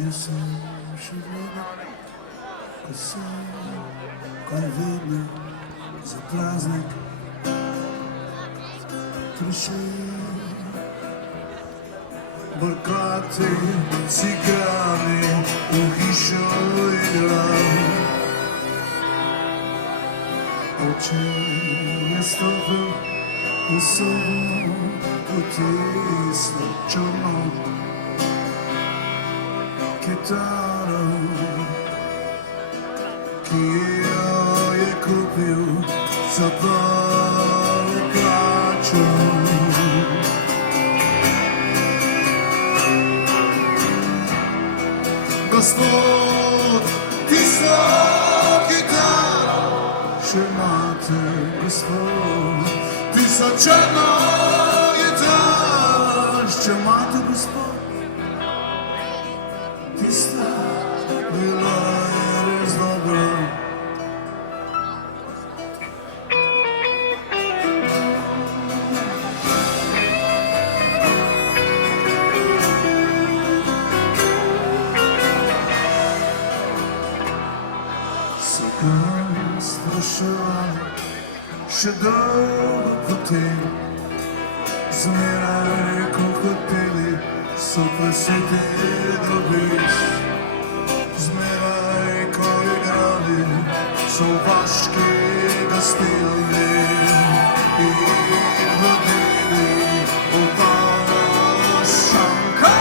Bio sam šivljena, ko sam, koja je vidna za praznik. Prišli brkati, cigrani u hišu igrali. Oče je stopil u sobu u Tistu črnu Kitara, ki jo je kupil za prvu plaču. Gospod, Tista, Kitara, še imate, Gospod, Tista črna Kitara, še imate, Gospod. Tista bila je res dobra. So ga spraševali še dolgo potem, zmeraj ko hoteli so preseti dobiš. Zmeraj ko igrali so vaški gostili in vodili obalo šanka.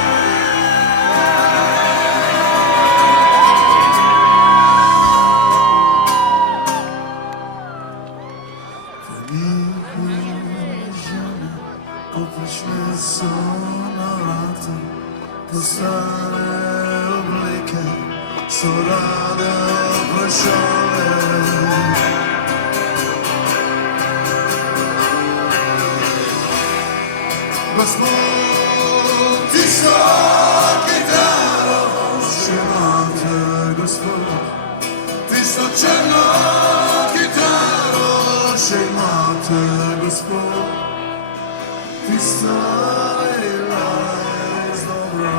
Ko prišle so na vrata, po stare oblike so rade vprašale. Gospod, Tista Kitara, še imate, Gospod, Tista črna Kitara, še imate, Gospod. Tista bila je res dobra.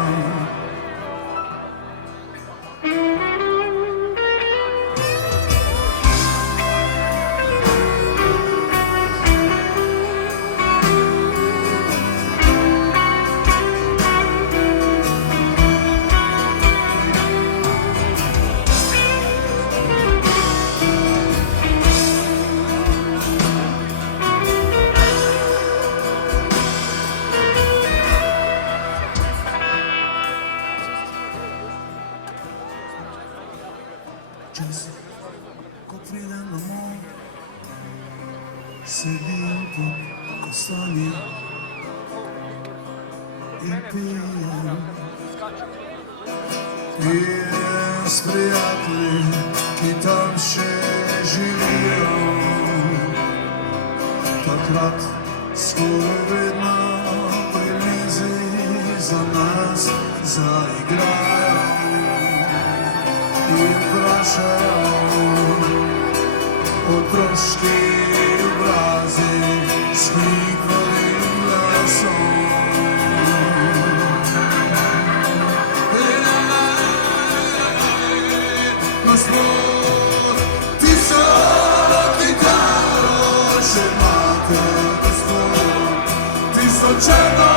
Čas, ko pridem domov, sedim pod kostanji in pijem. Pijem s prijatelji, ki tam še živijo. Takrat skoraj vedno pri mizi za nas zaigrajo. In vprašajo otroški obrazi s hripovim glasom. Gospod, Tista Kitara, še imate, Gospod, Tista črna